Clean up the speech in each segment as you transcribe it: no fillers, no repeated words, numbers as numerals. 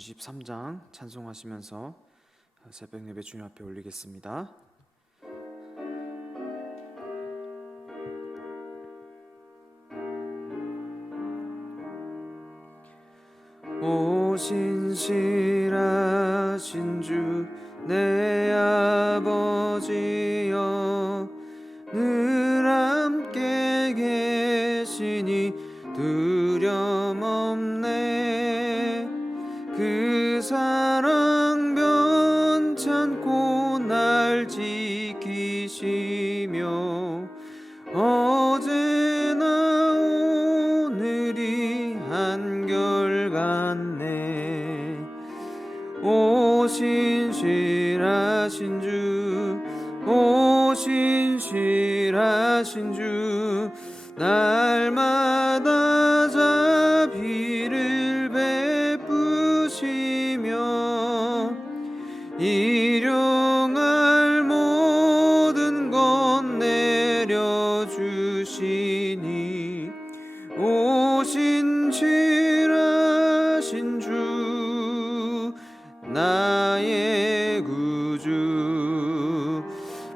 93장 찬송하시면서 새벽 예배 주님 앞에 올리겠습니다. 오 신실하신 주 내 아버지여, 늘 함께 계시니 두려움 없네. 그 사랑 변찮고 날 지키시며 어제나 오늘이 한결같네. 오 신실하신 주, 오 신실하신 주, 날마다 자비를 베푸시며 일용할 모든 것 내려주시니 오 신실하신 주 나의 구주.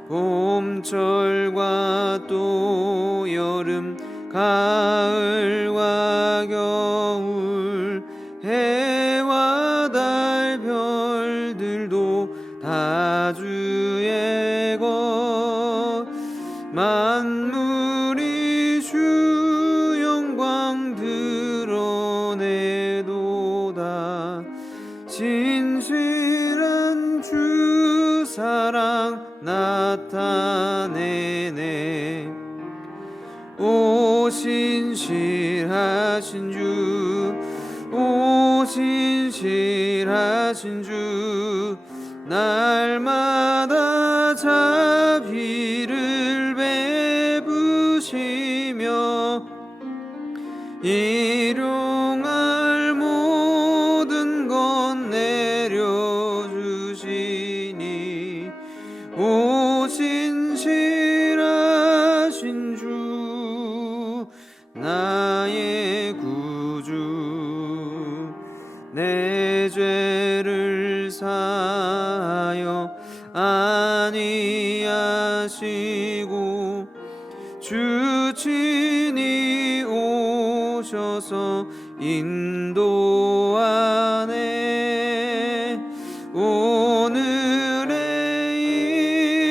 봄철과 또 여름 가을과 겨울 해와 달 별들도 다 주의 것. 만물이 주 영광 드러내도다. 신실한 주 사랑 나타내네. 오 신실하신 주, 오 신실하신 주, 날마다 자비를 베푸시며 일용할 모든 것 내려주시니 오 신실하신 주 나의 구주. 내 죄를 사하여 안위하시고 주 친히 오셔서 인도하네. 오늘의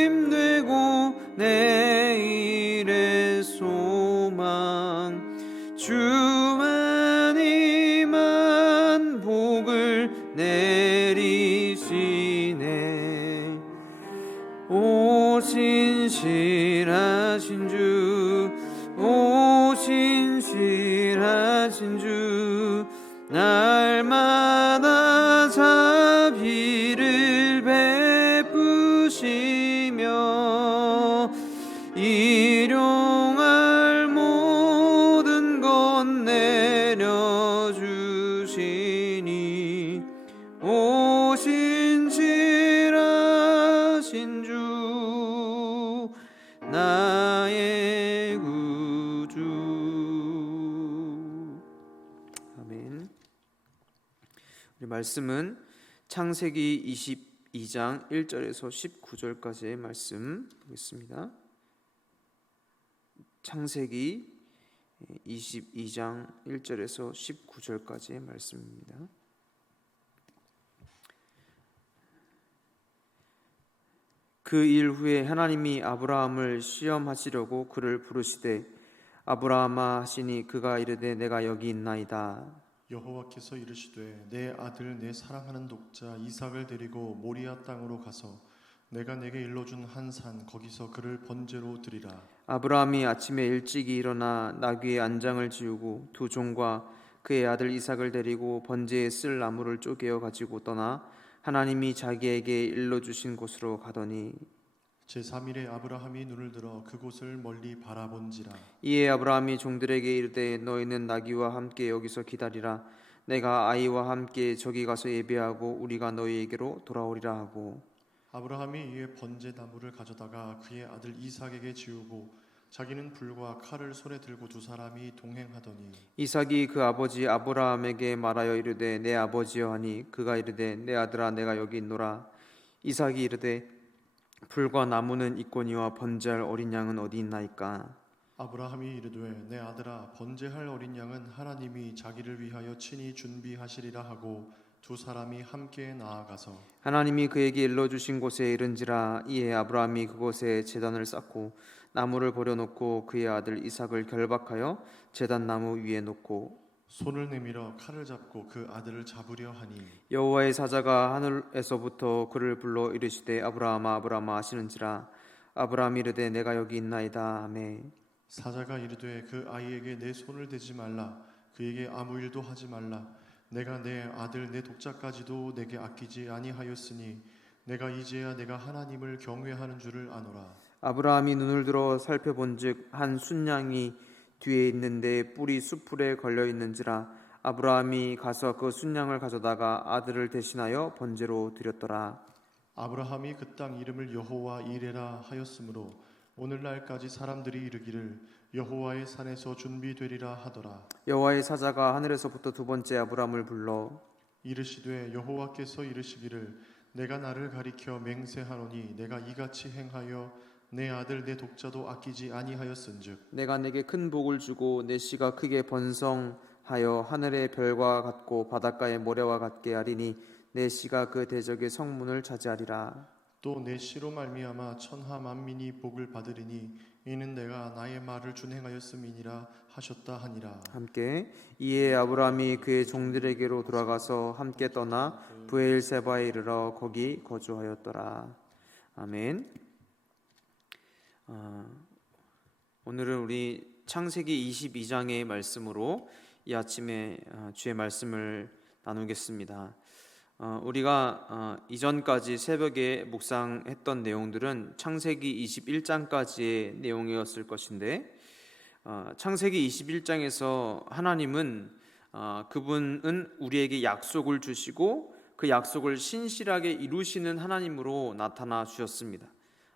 힘되고 내일의 소망, 주만이만 복을 내리시네. 오 신실하신 주, 오 신실하신 주, 날마다 자비를 베푸시며 일용할 모든 것 내려주시니 오 신실하신 주 나의 구주. 아멘. 우리 말씀은 창세기 22장 1절에서 19절까지의 말씀 보겠습니다. 창세기 22장 1절에서 19절까지의 말씀입니다. 그 일 후에 하나님이 아브라함을 시험하시려고 그를 부르시되 아브라함아 하시니 그가 이르되 내가 여기 있나이다. 여호와께서 이르시되 내 아들 내 사랑하는 독자 이삭을 데리고 모리아 땅으로 가서 내가 내게 일러준 한 산 거기서 그를 번제로 드리라. 아브라함이 아침에 일찍이 일어나 나귀의 안장을 지우고 두 종과 그의 아들 이삭을 데리고 번제에 쓸 나무를 쪼개어 가지고 떠나 하나님이 자기에게 일러주신 곳으로 가더니 제3일에 아브라함이 눈을 들어 그곳을 멀리 바라본지라. 이에 아브라함이 종들에게 이르되 너희는 나귀와 함께 여기서 기다리라. 내가 아이와 함께 저기 가서 예배하고 우리가 너희에게로 돌아오리라 하고 아브라함이 이에 번제 나무를 가져다가 그의 아들 이삭에게 지우고 자기는 불과 칼을 손에 들고 두 사람이 동행하더니 이삭이 그 아버지 아브라함에게 말하여 이르되 내 아버지여 하니 그가 이르되 내 아들아 내가 여기 있노라. 이삭이 이르되 불과 나무는 있거니와 번제할 어린 양은 어디 있나이까. 아브라함이 이르되 내 아들아 번제할 어린 양은 하나님이 자기를 위하여 친히 준비하시리라 하고 두 사람이 함께 나아가서 하나님이 그에게 일러 주신 곳에 이른지라. 이에 아브라함이 그곳에 제단을 쌓고 나무를 버려놓고 그의 아들 이삭을 결박하여 제단 나무 위에 놓고 손을 내밀어 칼을 잡고 그 아들을 잡으려 하니 여호와의 사자가 하늘에서부터 그를 불러 이르시되 아브라함아 아브라함아 하시는지라. 아브라함이 이르되 내가 여기 있나이다 하매 사자가 이르되 그 아이에게 내 손을 대지 말라 그에게 아무 일도 하지 말라 내가 내 아들 내 독자까지도 내게 아끼지 아니하였으니 내가 이제야 내가 하나님을 경외하는 줄을 아노라. 아브라함이 눈을 들어 살펴본즉 한 순양이 뒤에 있는데 뿔이 숯불에 걸려 있는지라. 아브라함이 가서 그 순양을 가져다가 아들을 대신하여 번제로 드렸더라. 아브라함이 그 땅 이름을 여호와 이레라 하였으므로 오늘날까지 사람들이 이르기를 여호와의 산에서 준비되리라 하더라. 여호와의 사자가 하늘에서부터 두 번째 아브라함을 불러 이르시되 여호와께서 이르시기를 내가 나를 가리켜 맹세하노니 내가 이같이 행하여 내 아들 내 독자도 아끼지 아니하였은즉 내가 내게 큰 복을 주고 내 씨가 크게 번성하여 하늘의 별과 같고 바닷가의 모래와 같게 하리니 내 씨가 그 대적의 성문을 차지하리라. 또 내 씨로 말미암아 천하 만민이 복을 받으리니 이는 내가 나의 말을 준행하였음이니라 하셨다 하니라. 함께 이에 아브라함이 그의 종들에게로 돌아가서 함께 떠나 브엘세바에 이르러 거기 거주하였더라. 아멘. 오늘은 우리 창세기 22장의 말씀으로 이 아침에 주의 말씀을 나누겠습니다. 우리가 이전까지 새벽에 묵상했던 내용들은 창세기 21장까지의 내용이었을 것인데 창세기 21장에서 하나님은 그분은 우리에게 약속을 주시고 그 약속을 신실하게 이루시는 하나님으로 나타나 주셨습니다.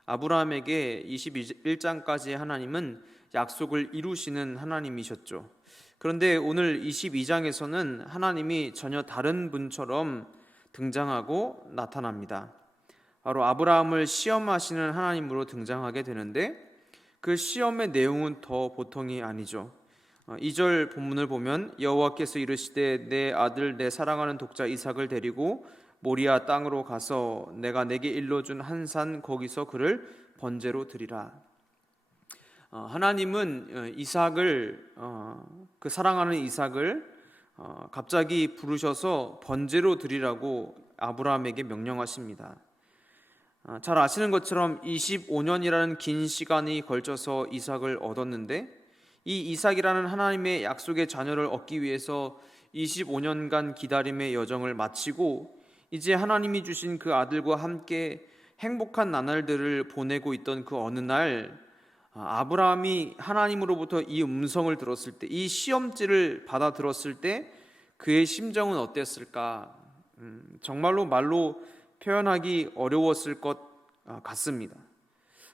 아브라함에게 21장까지의 하나님은 약속을 이루시는 하나님이셨죠. 그런데 오늘 22장에서는 하나님이 전혀 다른 분처럼 등장하고 나타납니다. 바로 아브라함을 시험하시는 하나님으로 등장하게 되는데 그 시험의 내용은 더 보통이 아니죠. 2절 본문을 보면 여호와께서 이르시되 내 아들 내 사랑하는 독자 이삭을 데리고 모리아 땅으로 가서 내가 내게 일러준 한 산 거기서 그를 번제로 드리라. 하나님은 이삭을 그 사랑하는 이삭을 갑자기 부르셔서 번제로 드리라고 아브라함에게 명령하십니다. 잘 아시는 것처럼 25년이라는 긴 시간이 걸쳐서 이삭을 얻었는데 이 이삭이라는 하나님의 약속의 자녀를 얻기 위해서 25년간 기다림의 여정을 마치고 이제 하나님이 주신 그 아들과 함께 행복한 나날들을 보내고 있던 그 어느 날 아브라함이 하나님으로부터 이 음성을 들었을 때, 이 시험지를 받아 들었을 때 그의 심정은 어땠을까? 정말로 말로 표현하기 어려웠을 것 같습니다.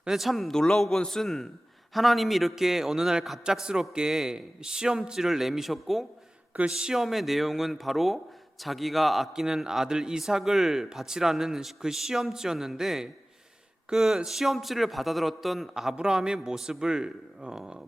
근데 참 놀라운 것은 하나님이 이렇게 어느 날 갑작스럽게 시험지를 내미셨고 그 시험의 내용은 바로 자기가 아끼는 아들 이삭을 바치라는 그 시험지였는데 그 시험지를 받아들었던 아브라함의 모습을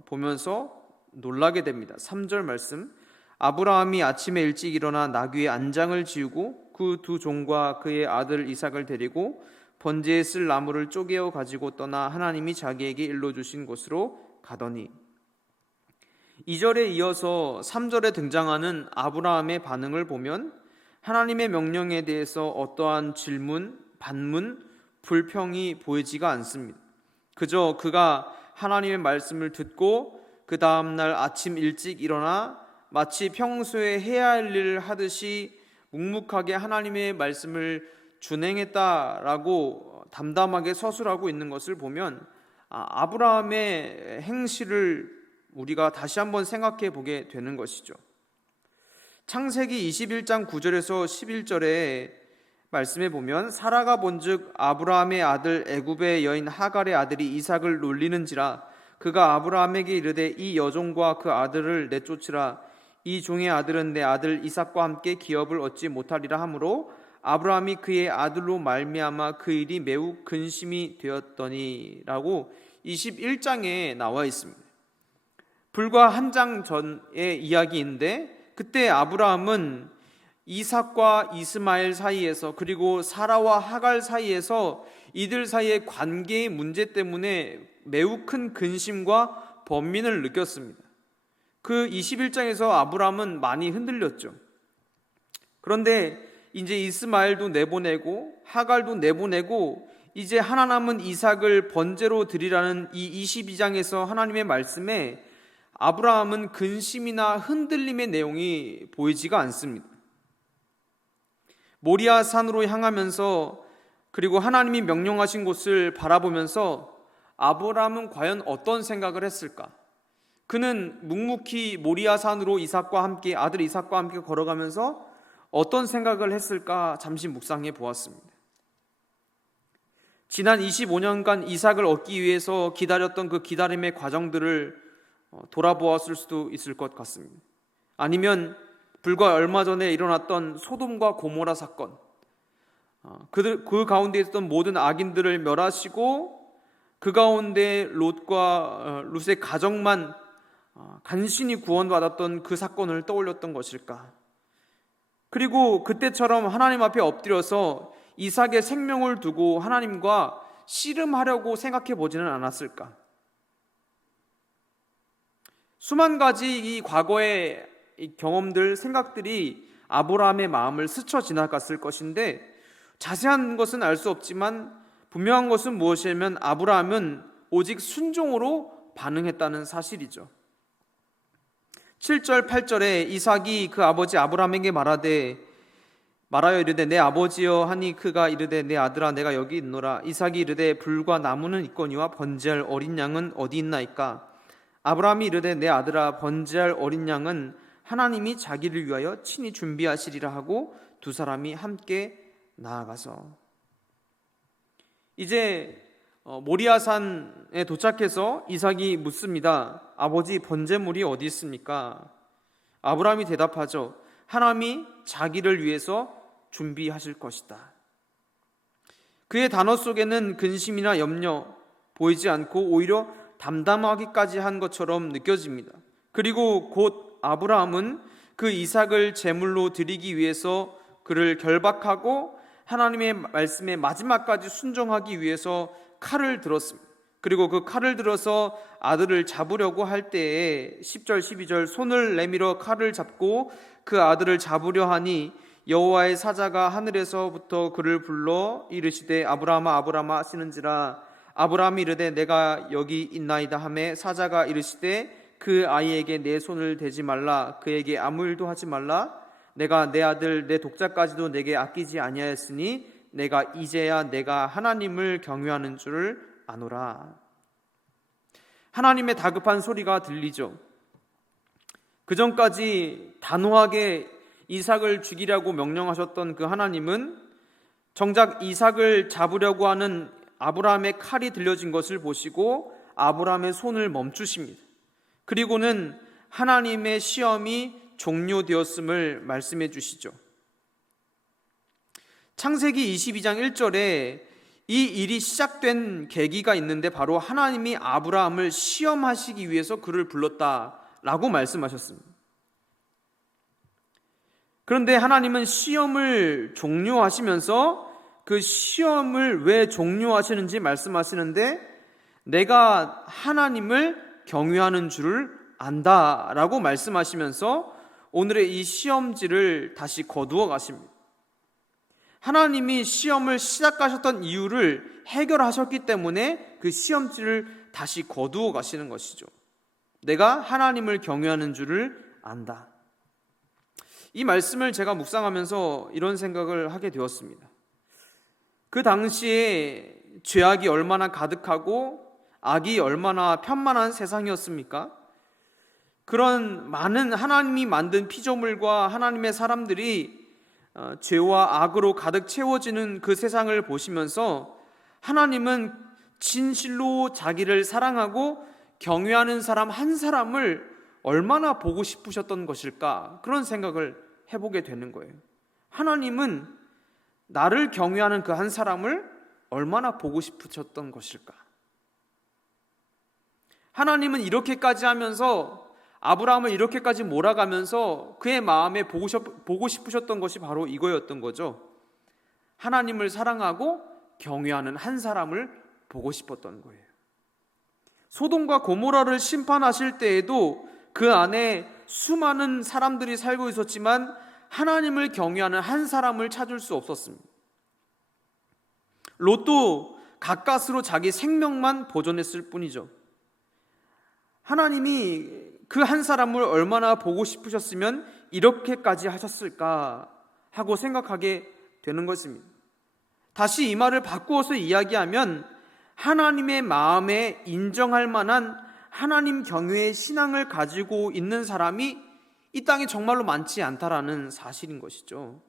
보면서 놀라게 됩니다. 3절 말씀, 아브라함이 아침에 일찍 일어나 나귀의 안장을 지우고 그 두 종과 그의 아들 이삭을 데리고 번제에 쓸 나무를 쪼개어 가지고 떠나 하나님이 자기에게 일러주신 곳으로 가더니. 2절에 이어서 3절에 등장하는 아브라함의 반응을 보면 하나님의 명령에 대해서 어떠한 질문, 반문, 불평이 보이지가 않습니다. 그저 그가 하나님의 말씀을 듣고 그 다음날 아침 일찍 일어나 마치 평소에 해야 할 일을 하듯이 묵묵하게 하나님의 말씀을 준행했다라고 담담하게 서술하고 있는 것을 보면 아브라함의 행실을 우리가 다시 한번 생각해 보게 되는 것이죠. 창세기 21장 9절에서 11절에 말씀해 보면 사라가 본즉 아브라함의 아들 애굽의 여인 하갈의 아들이 이삭을 놀리는지라 그가 아브라함에게 이르되 이 여종과 그 아들을 내쫓으라. 이 종의 아들은 내 아들 이삭과 함께 기업을 얻지 못하리라 하므로 아브라함이 그의 아들로 말미암아 그 일이 매우 근심이 되었더니라고 21장에 나와 있습니다. 불과 한 장 전의 이야기인데 그때 아브라함은 이삭과 이스마엘 사이에서 그리고 사라와 하갈 사이에서 이들 사이의 관계의 문제 때문에 매우 큰 근심과 번민을 느꼈습니다. 그 21장에서 아브라함은 많이 흔들렸죠. 그런데 이제 이스마엘도 내보내고 하갈도 내보내고 이제 하나 남은 이삭을 번제로 드리라는 이 22장에서 하나님의 말씀에 아브라함은 근심이나 흔들림의 내용이 보이지가 않습니다. 모리아 산으로 향하면서 그리고 하나님이 명령하신 곳을 바라보면서 아브라함은 과연 어떤 생각을 했을까? 그는 묵묵히 모리아 산으로 아들 이삭과 함께 걸어가면서 어떤 생각을 했을까 잠시 묵상해 보았습니다. 지난 25년간 이삭을 얻기 위해서 기다렸던 그 기다림의 과정들을 돌아보았을 수도 있을 것 같습니다. 아니면 불과 얼마 전에 일어났던 소돔과 고모라 사건, 그 가운데 있었던 모든 악인들을 멸하시고 그 가운데 롯의 가정만 간신히 구원받았던 그 사건을 떠올렸던 것일까? 그리고 그때처럼 하나님 앞에 엎드려서 이삭의 생명을 두고 하나님과 씨름하려고 생각해 보지는 않았을까? 수만 가지 이 과거의 경험들, 생각들이 아브라함의 마음을 스쳐 지나갔을 것인데 자세한 것은 알 수 없지만 분명한 것은 무엇이냐면 아브라함은 오직 순종으로 반응했다는 사실이죠. 7절 8절에 이삭이 그 아버지 아브라함에게 말하여 이르되 내 아버지여 하니 그가 이르되 내 아들아 내가 여기 있노라. 이삭이 이르되 불과 나무는 있거니와 번제할 어린 양은 어디 있나이까? 아브라함이 이르되 내 아들아 번제할 어린 양은 하나님이 자기를 위하여 친히 준비하시리라 하고 두 사람이 함께 나아가서 이제 모리아산에 도착해서 이삭이 묻습니다. 아버지 번제물이 어디 있습니까? 아브라함이 대답하죠. 하나님이 자기를 위해서 준비하실 것이다. 그의 단어 속에는 근심이나 염려 보이지 않고 오히려 담담하기까지 한 것처럼 느껴집니다. 그리고 곧 아브라함은 그 이삭을 제물로 드리기 위해서 그를 결박하고 하나님의 말씀에 마지막까지 순종하기 위해서 칼을 들었습니다. 그리고 그 칼을 들어서 아들을 잡으려고 할 때에 10절 12절 손을 내밀어 칼을 잡고 그 아들을 잡으려 하니 여호와의 사자가 하늘에서부터 그를 불러 이르시되 아브라함아 아브라함아 하시는지라. 아브라함이 이르되 내가 여기 있나이다 하매 사자가 이르시되 그 아이에게 내 손을 대지 말라. 그에게 아무 일도 하지 말라. 내가 내 아들 내 독자까지도 내게 아끼지 아니하였으니 내가 이제야 내가 하나님을 경외하는 줄을 아노라. 하나님의 다급한 소리가 들리죠. 그전까지 단호하게 이삭을 죽이라고 명령하셨던 그 하나님은 정작 이삭을 잡으려고 하는 아브라함의 칼이 들려진 것을 보시고 아브라함의 손을 멈추십니다. 그리고는 하나님의 시험이 종료되었음을 말씀해 주시죠. 창세기 22장 1절에 이 일이 시작된 계기가 있는데 바로 하나님이 아브라함을 시험하시기 위해서 그를 불렀다라고 말씀하셨습니다. 그런데 하나님은 시험을 종료하시면서 그 시험을 왜 종료하시는지 말씀하시는데 내가 하나님을 경외하는 줄을 안다라고 말씀하시면서 오늘의 이 시험지를 다시 거두어 가십니다. 하나님이 시험을 시작하셨던 이유를 해결하셨기 때문에 그 시험지를 다시 거두어 가시는 것이죠. 내가 하나님을 경외하는 줄을 안다. 이 말씀을 제가 묵상하면서 이런 생각을 하게 되었습니다. 그 당시에 죄악이 얼마나 가득하고 악이 얼마나 편만한 세상이었습니까? 그런 많은 하나님이 만든 피조물과 하나님의 사람들이 죄와 악으로 가득 채워지는 그 세상을 보시면서 하나님은 진실로 자기를 사랑하고 경외하는 사람 한 사람을 얼마나 보고 싶으셨던 것일까? 그런 생각을 해보게 되는 거예요. 하나님은 나를 경외하는 그 한 사람을 얼마나 보고 싶으셨던 것일까? 하나님은 이렇게까지 하면서, 아브라함을 이렇게까지 몰아가면서 그의 마음에 보고 싶으셨던 것이 바로 이거였던 거죠. 하나님을 사랑하고 경외하는 한 사람을 보고 싶었던 거예요. 소돔과 고모라를 심판하실 때에도 그 안에 수많은 사람들이 살고 있었지만 하나님을 경외하는 한 사람을 찾을 수 없었습니다. 롯도 가까스로 자기 생명만 보존했을 뿐이죠. 하나님이 그 한 사람을 얼마나 보고 싶으셨으면 이렇게까지 하셨을까 하고 생각하게 되는 것입니다. 다시 이 말을 바꾸어서 이야기하면 하나님의 마음에 인정할 만한 하나님 경외의 신앙을 가지고 있는 사람이 이 땅에 정말로 많지 않다라는 사실인 것이죠.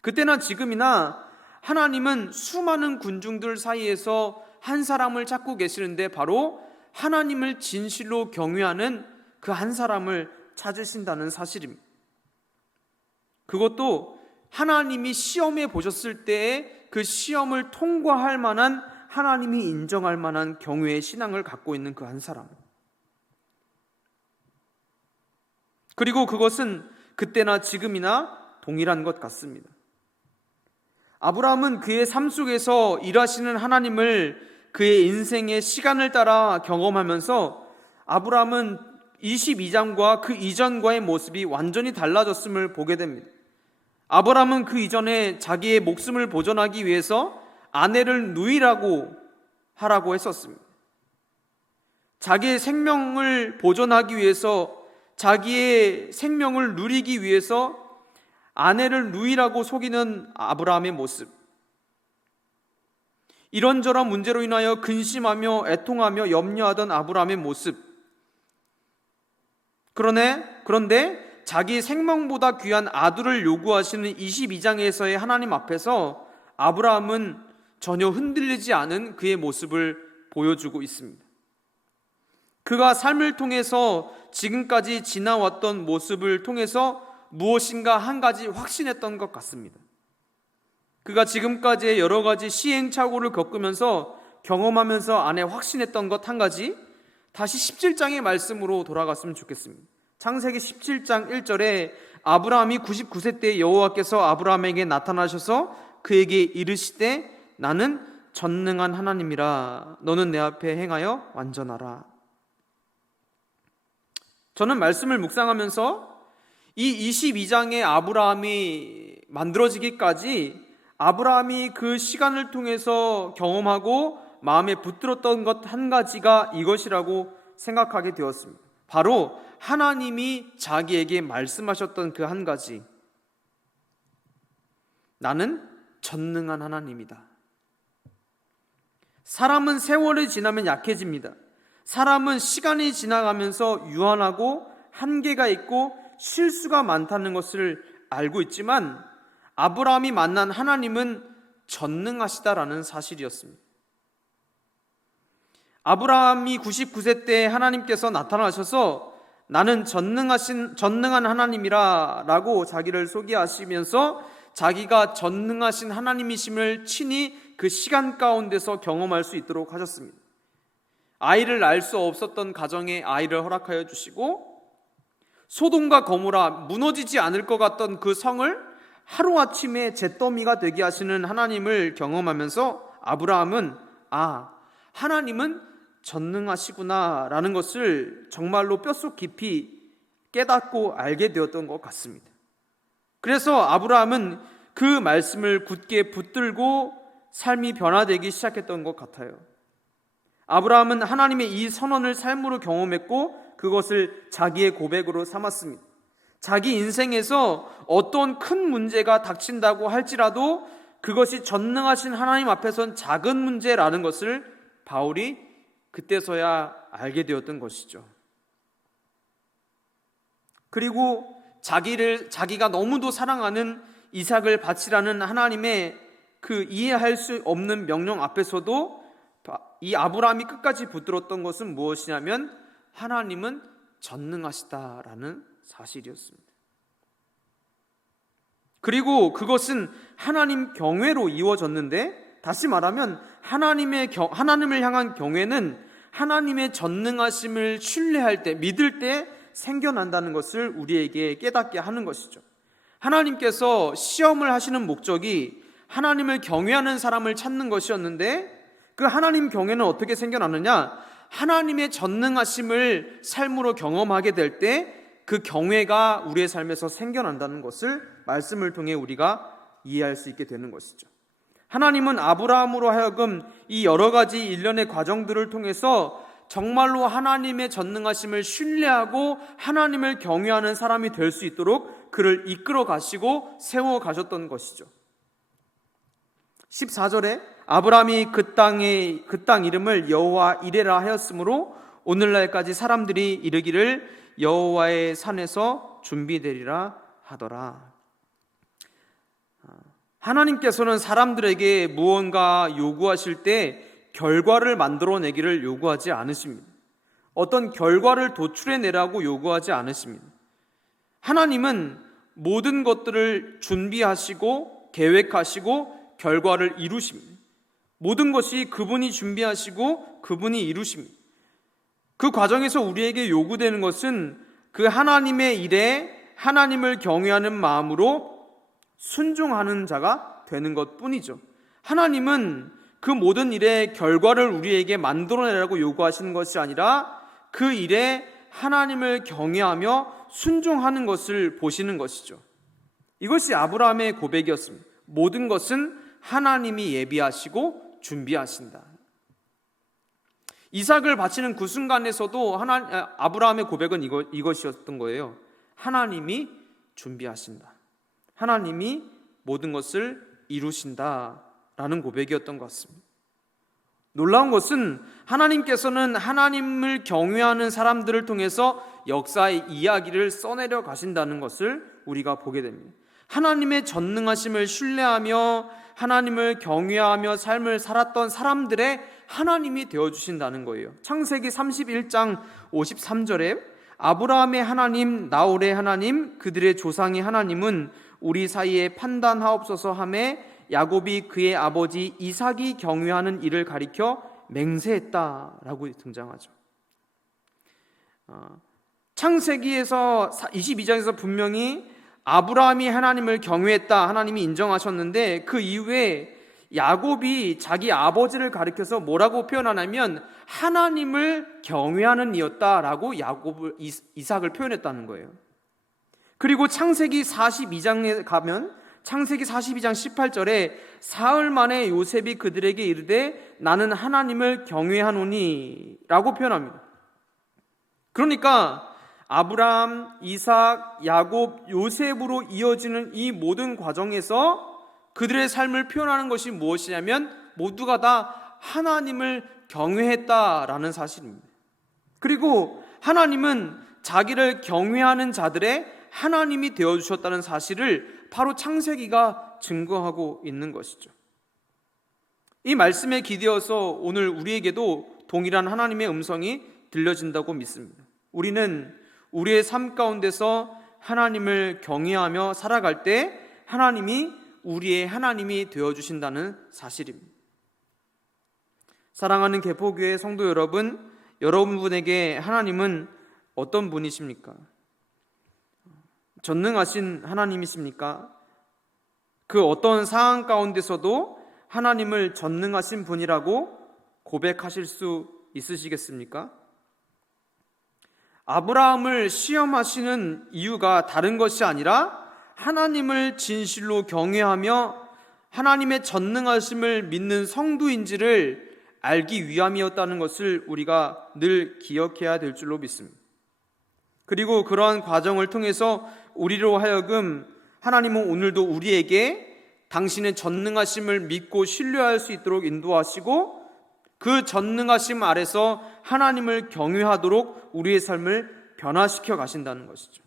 그때나 지금이나 하나님은 수많은 군중들 사이에서 한 사람을 찾고 계시는데 바로 하나님을 진실로 경외하는 그 한 사람을 찾으신다는 사실입니다. 그것도 하나님이 시험해 보셨을 때에 그 시험을 통과할 만한, 하나님이 인정할 만한 경외의 신앙을 갖고 있는 그 한 사람. 그리고 그것은 그때나 지금이나 동일한 것 같습니다. 아브라함은 그의 삶 속에서 일하시는 하나님을 그의 인생의 시간을 따라 경험하면서 아브라함은 22장과 그 이전과의 모습이 완전히 달라졌음을 보게 됩니다. 아브라함은 그 이전에 자기의 목숨을 보존하기 위해서 아내를 누이라고 하라고 했었습니다. 자기의 생명을 보존하기 위해서, 자기의 생명을 누리기 위해서 아내를 누이라고 속이는 아브라함의 모습, 이런저런 문제로 인하여 근심하며 애통하며 염려하던 아브라함의 모습, 그런데 자기 생명보다 귀한 아들을 요구하시는 22장에서의 하나님 앞에서 아브라함은 전혀 흔들리지 않은 그의 모습을 보여주고 있습니다. 그가 삶을 통해서 지금까지 지나왔던 모습을 통해서 무엇인가 한 가지 확신했던 것 같습니다. 그가 지금까지의 여러 가지 시행착오를 겪으면서 경험하면서 안에 확신했던 것 한 가지, 다시 17장의 말씀으로 돌아갔으면 좋겠습니다. 창세기 17장 1절에 아브라함이 99세 때 여호와께서 아브라함에게 나타나셔서 그에게 이르시되 나는 전능한 하나님이라 너는 내 앞에 행하여 완전하라. 저는 말씀을 묵상하면서 이 22장의 아브라함이 만들어지기까지 아브라함이 그 시간을 통해서 경험하고 마음에 붙들었던 것 한 가지가 이것이라고 생각하게 되었습니다. 바로 하나님이 자기에게 말씀하셨던 그 한 가지, 나는 전능한 하나님이다. 사람은 세월이 지나면 약해집니다. 사람은 시간이 지나가면서 유한하고 한계가 있고 실수가 많다는 것을 알고 있지만 아브라함이 만난 하나님은 전능하시다라는 사실이었습니다. 아브라함이 99세 때 하나님께서 나타나셔서 나는 전능한 하나님이라 라고 자기를 소개하시면서 자기가 전능하신 하나님이심을 친히 그 시간 가운데서 경험할 수 있도록 하셨습니다. 아이를 낳을 수 없었던 가정에 아이를 허락하여 주시고, 소돔과 고모라 무너지지 않을 것 같던 그 성을 하루아침에 잿더미가 되게 하시는 하나님을 경험하면서 아브라함은 하나님은 전능하시구나 라는 것을 정말로 뼛속 깊이 깨닫고 알게 되었던 것 같습니다. 그래서 아브라함은 그 말씀을 굳게 붙들고 삶이 변화되기 시작했던 것 같아요. 아브라함은 하나님의 이 선언을 삶으로 경험했고 그것을 자기의 고백으로 삼았습니다. 자기 인생에서 어떤 큰 문제가 닥친다고 할지라도 그것이 전능하신 하나님 앞에선 작은 문제라는 것을 바울이 그때서야 알게 되었던 것이죠. 그리고 자기가 너무도 사랑하는 이삭을 바치라는 하나님의 그 이해할 수 없는 명령 앞에서도 이 아브라함이 끝까지 붙들었던 것은 무엇이냐면 하나님은 전능하시다라는 사실이었습니다. 그리고 그것은 하나님 경외로 이루어졌는데, 다시 말하면 하나님을 향한 경외는 하나님의 전능하심을 신뢰할 때, 믿을 때 생겨난다는 것을 우리에게 깨닫게 하는 것이죠. 하나님께서 시험을 하시는 목적이 하나님을 경외하는 사람을 찾는 것이었는데, 그 하나님 경외는 어떻게 생겨나느냐? 하나님의 전능하심을 삶으로 경험하게 될 때 그 경외가 우리의 삶에서 생겨난다는 것을 말씀을 통해 우리가 이해할 수 있게 되는 것이죠. 하나님은 아브라함으로 하여금 이 여러 가지 일련의 과정들을 통해서 정말로 하나님의 전능하심을 신뢰하고 하나님을 경외하는 사람이 될 수 있도록 그를 이끌어 가시고 세워 가셨던 것이죠. 14절에 아브라함이 그 땅 이름을 여호와 이레라 하였으므로 오늘날까지 사람들이 이르기를 여호와의 산에서 준비되리라 하더라. 하나님께서는 사람들에게 무언가 요구하실 때 결과를 만들어내기를 요구하지 않으십니다. 어떤 결과를 도출해내라고 요구하지 않으십니다. 하나님은 모든 것들을 준비하시고 계획하시고 결과를 이루십니다. 모든 것이 그분이 준비하시고 그분이 이루십니다. 그 과정에서 우리에게 요구되는 것은 그 하나님의 일에 하나님을 경외하는 마음으로 순종하는 자가 되는 것뿐이죠. 하나님은 그 모든 일의 결과를 우리에게 만들어내라고 요구하시는 것이 아니라 그 일에 하나님을 경외하며 순종하는 것을 보시는 것이죠. 이것이 아브라함의 고백이었습니다. 모든 것은 하나님이 예비하시고 준비하신다. 이삭을 바치는 그 순간에서도 아브라함의 고백은 이것이었던 거예요. 하나님이 준비하신다. 하나님이 모든 것을 이루신다라는 고백이었던 것 같습니다. 놀라운 것은 하나님께서는 하나님을 경외하는 사람들을 통해서 역사의 이야기를 써내려 가신다는 것을 우리가 보게 됩니다. 하나님의 전능하심을 신뢰하며 하나님을 경외하며 삶을 살았던 사람들의 하나님이 되어주신다는 거예요. 창세기 31장 53절에 아브라함의 하나님, 나홀의 하나님, 그들의 조상의 하나님은 우리 사이에 판단하옵소서 하매 야곱이 그의 아버지 이삭이 경외하는 일을 가리켜 맹세했다라고 등장하죠. 창세기에서 22장에서 분명히 아브라함이 하나님을 경외했다, 하나님이 인정하셨는데 그 이후에 야곱이 자기 아버지를 가리켜서 뭐라고 표현하냐면 하나님을 경외하는 이였다라고 이삭을 표현했다는 거예요. 그리고 창세기 42장에 가면 창세기 42장 18절에 사흘 만에 요셉이 그들에게 이르되 나는 하나님을 경외하노니 라고 표현합니다. 그러니까 아브라함, 이삭, 야곱, 요셉으로 이어지는 이 모든 과정에서 그들의 삶을 표현하는 것이 무엇이냐면 모두가 다 하나님을 경외했다라는 사실입니다. 그리고 하나님은 자기를 경외하는 자들의 하나님이 되어주셨다는 사실을 바로 창세기가 증거하고 있는 것이죠. 이 말씀에 기대어서 오늘 우리에게도 동일한 하나님의 음성이 들려진다고 믿습니다. 우리는 우리의 삶 가운데서 하나님을 경외하며 살아갈 때 하나님이 우리의 하나님이 되어주신다는 사실입니다. 사랑하는 개포교회 성도 여러분, 여러분에게 하나님은 어떤 분이십니까? 전능하신 하나님이십니까? 그 어떤 상황 가운데서도 하나님을 전능하신 분이라고 고백하실 수 있으시겠습니까? 아브라함을 시험하시는 이유가 다른 것이 아니라 하나님을 진실로 경외하며 하나님의 전능하심을 믿는 성도인지를 알기 위함이었다는 것을 우리가 늘 기억해야 될 줄로 믿습니다. 그리고 그러한 과정을 통해서 우리로 하여금 하나님은 오늘도 우리에게 당신의 전능하심을 믿고 신뢰할 수 있도록 인도하시고 그 전능하심 아래서 하나님을 경외하도록 우리의 삶을 변화시켜 가신다는 것이죠.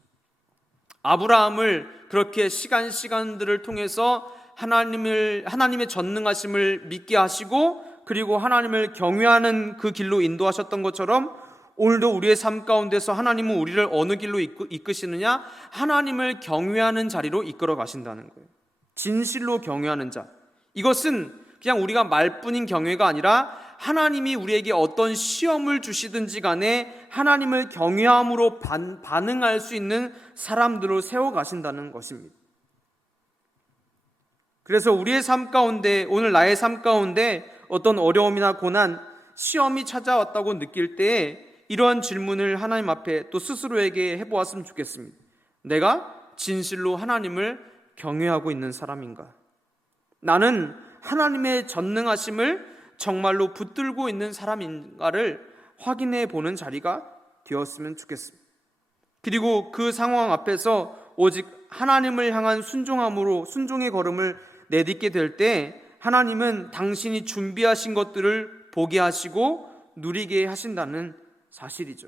아브라함을 그렇게 시간들을 통해서 하나님의 전능하심을 믿게 하시고 그리고 하나님을 경외하는 그 길로 인도하셨던 것처럼 오늘도 우리의 삶 가운데서 하나님은 우리를 어느 길로 이끄시느냐? 하나님을 경외하는 자리로 이끌어 가신다는 거예요. 진실로 경외하는 자. 이것은 그냥 우리가 말뿐인 경외가 아니라 하나님이 우리에게 어떤 시험을 주시든지 간에 하나님을 경외함으로 반응할 수 있는 사람들로 세워 가신다는 것입니다. 그래서 우리의 삶 가운데, 오늘 나의 삶 가운데 어떤 어려움이나 고난, 시험이 찾아왔다고 느낄 때에 이러한 질문을 하나님 앞에 또 스스로에게 해보았으면 좋겠습니다. 내가 진실로 하나님을 경외하고 있는 사람인가? 나는 하나님의 전능하심을 정말로 붙들고 있는 사람인가를 확인해 보는 자리가 되었으면 좋겠습니다. 그리고 그 상황 앞에서 오직 하나님을 향한 순종의 걸음을 내딛게 될 때 하나님은 당신이 준비하신 것들을 보게 하시고 누리게 하신다는 사실이죠.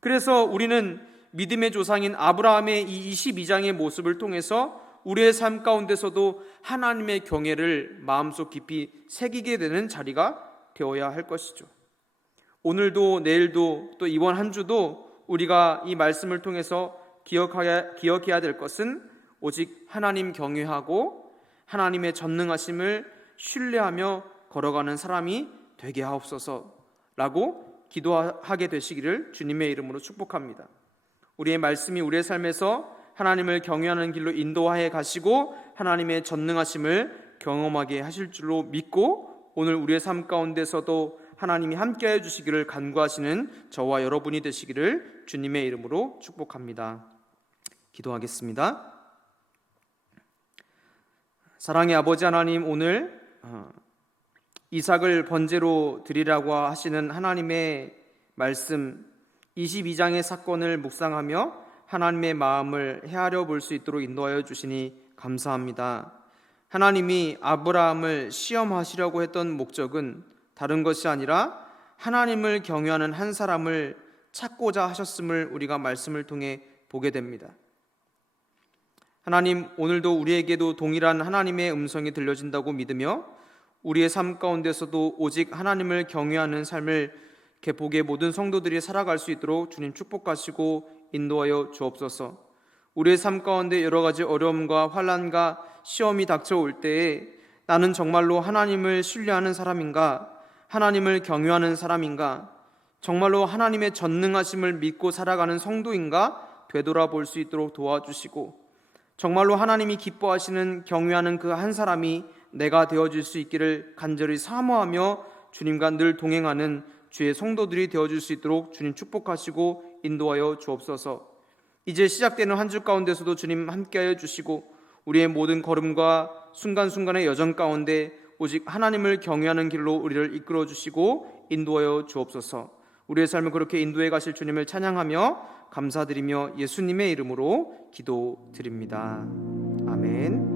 그래서 우리는 믿음의 조상인 아브라함의 이 22장의 모습을 통해서 우리의 삶 가운데서도 하나님의 경외를 마음속 깊이 새기게 되는 자리가 되어야 할 것이죠. 오늘도 내일도 또 이번 한 주도 우리가 이 말씀을 통해서 기억해야 될 것은 오직 하나님 경외하고 하나님의 전능하심을 신뢰하며 걸어가는 사람이 되게 하옵소서라고 기도하게 되시기를 주님의 이름으로 축복합니다. 우리의 말씀이 우리의 삶에서 하나님을 경외하는 길로 인도하여 가시고 하나님의 전능하심을 경험하게 하실 줄로 믿고 오늘 우리의 삶 가운데서도 하나님이 함께해 주시기를 간구하시는 저와 여러분이 되시기를 주님의 이름으로 축복합니다. 기도하겠습니다. 사랑의 아버지 하나님, 오늘 이삭을 번제로 드리라고 하시는 하나님의 말씀 22장의 사건을 묵상하며 하나님의 마음을 헤아려 볼 수 있도록 인도하여 주시니 감사합니다. 하나님이 아브라함을 시험하시려고 했던 목적은 다른 것이 아니라 하나님을 경외하는 한 사람을 찾고자 하셨음을 우리가 말씀을 통해 보게 됩니다. 하나님, 오늘도 우리에게도 동일한 하나님의 음성이 들려진다고 믿으며 우리의 삶 가운데서도 오직 하나님을 경외하는 삶을 개복의 모든 성도들이 살아갈 수 있도록 주님 축복하시고 인도하여 주옵소서. 우리의 삶 가운데 여러 가지 어려움과 환난과 시험이 닥쳐올 때에 나는 정말로 하나님을 신뢰하는 사람인가? 하나님을 경외하는 사람인가? 정말로 하나님의 전능하심을 믿고 살아가는 성도인가? 되돌아볼 수 있도록 도와주시고 정말로 하나님이 기뻐하시는 경외하는 그 한 사람이 내가 되어줄 수 있기를 간절히 사모하며 주님과 늘 동행하는 주의 성도들이 되어줄 수 있도록 주님 축복하시고 인도하여 주옵소서. 이제 시작되는 한 주 가운데서도 주님 함께하여 주시고 우리의 모든 걸음과 순간순간의 여정 가운데 오직 하나님을 경외하는 길로 우리를 이끌어 주시고 인도하여 주옵소서. 우리의 삶을 그렇게 인도해 가실 주님을 찬양하며 감사드리며 예수님의 이름으로 기도드립니다. 아멘.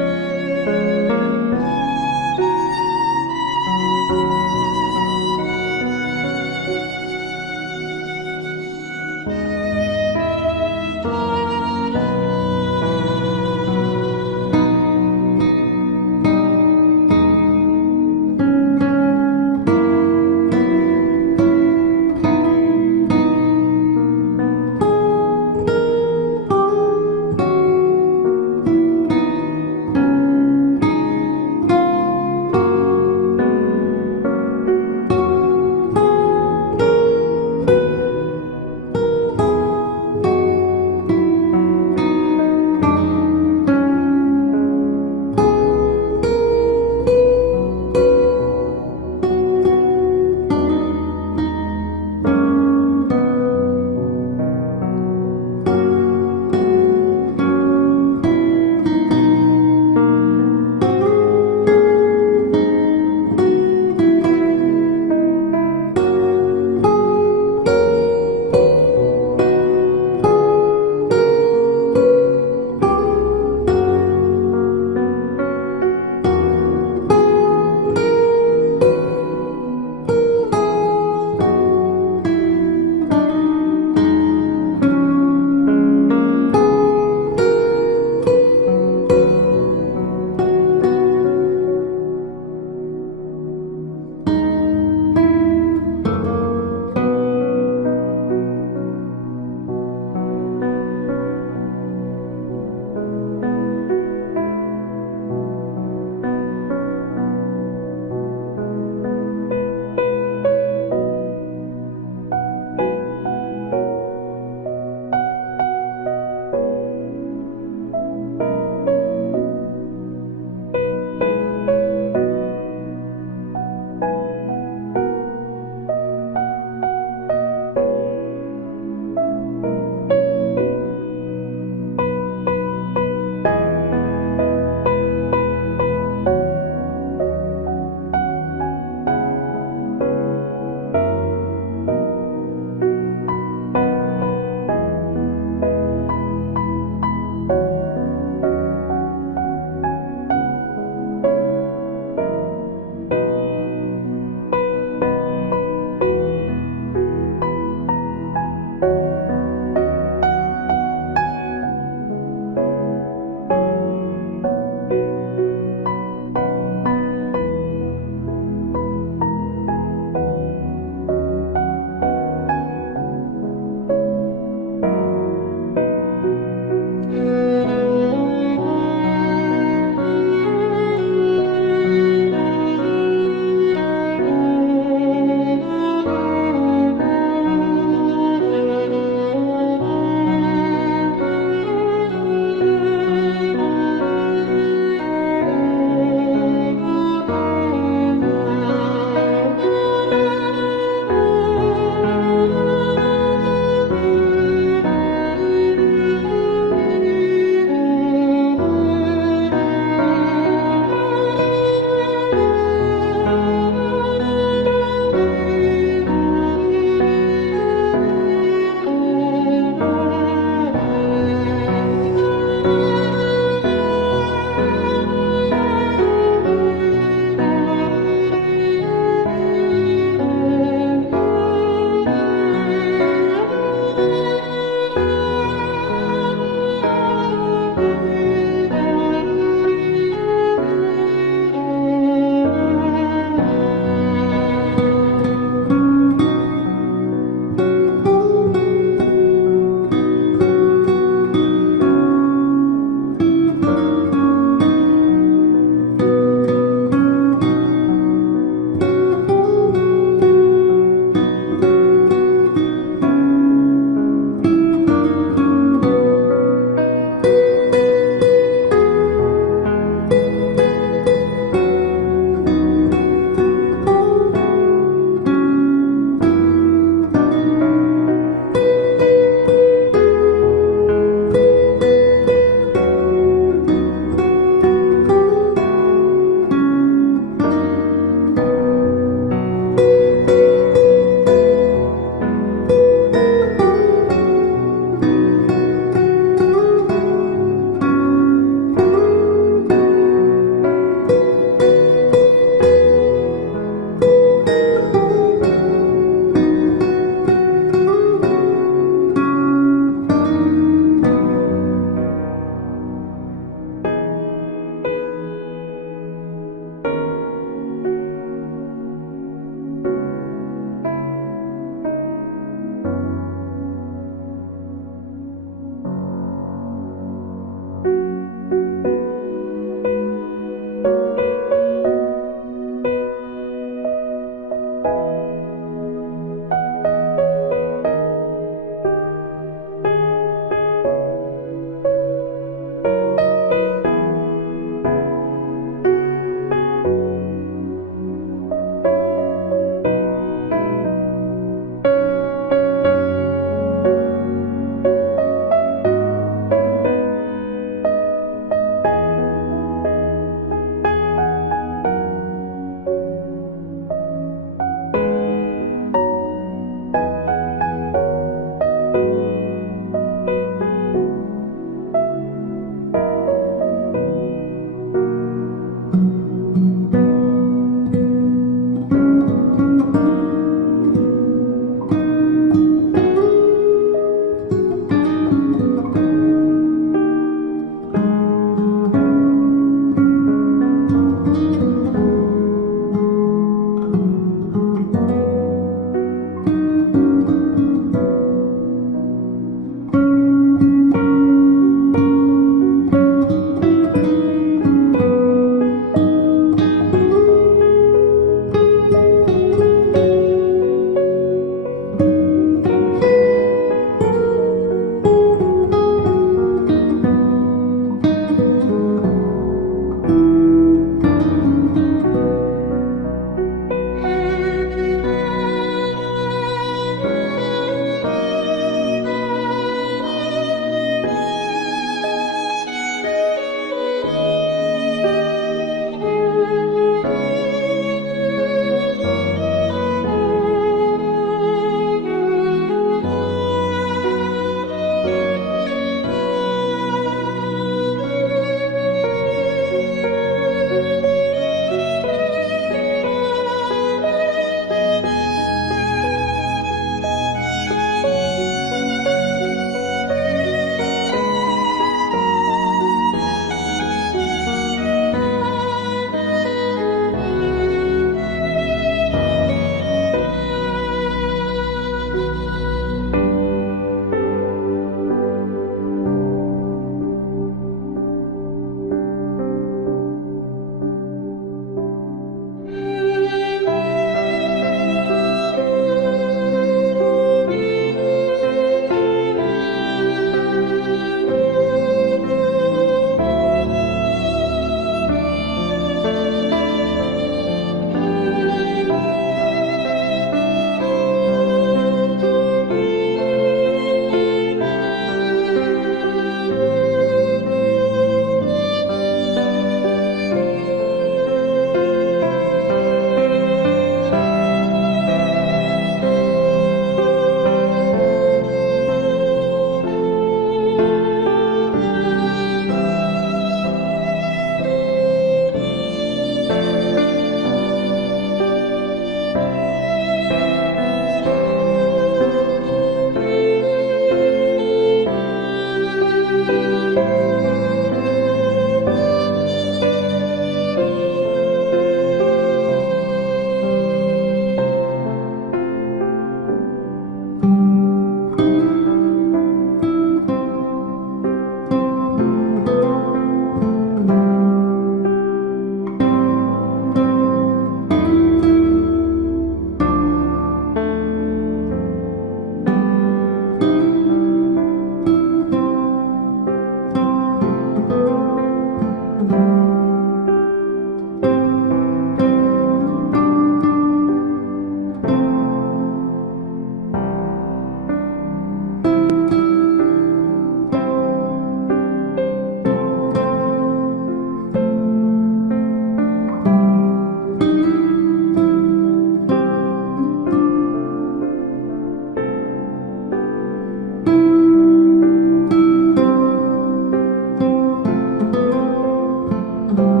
아멘.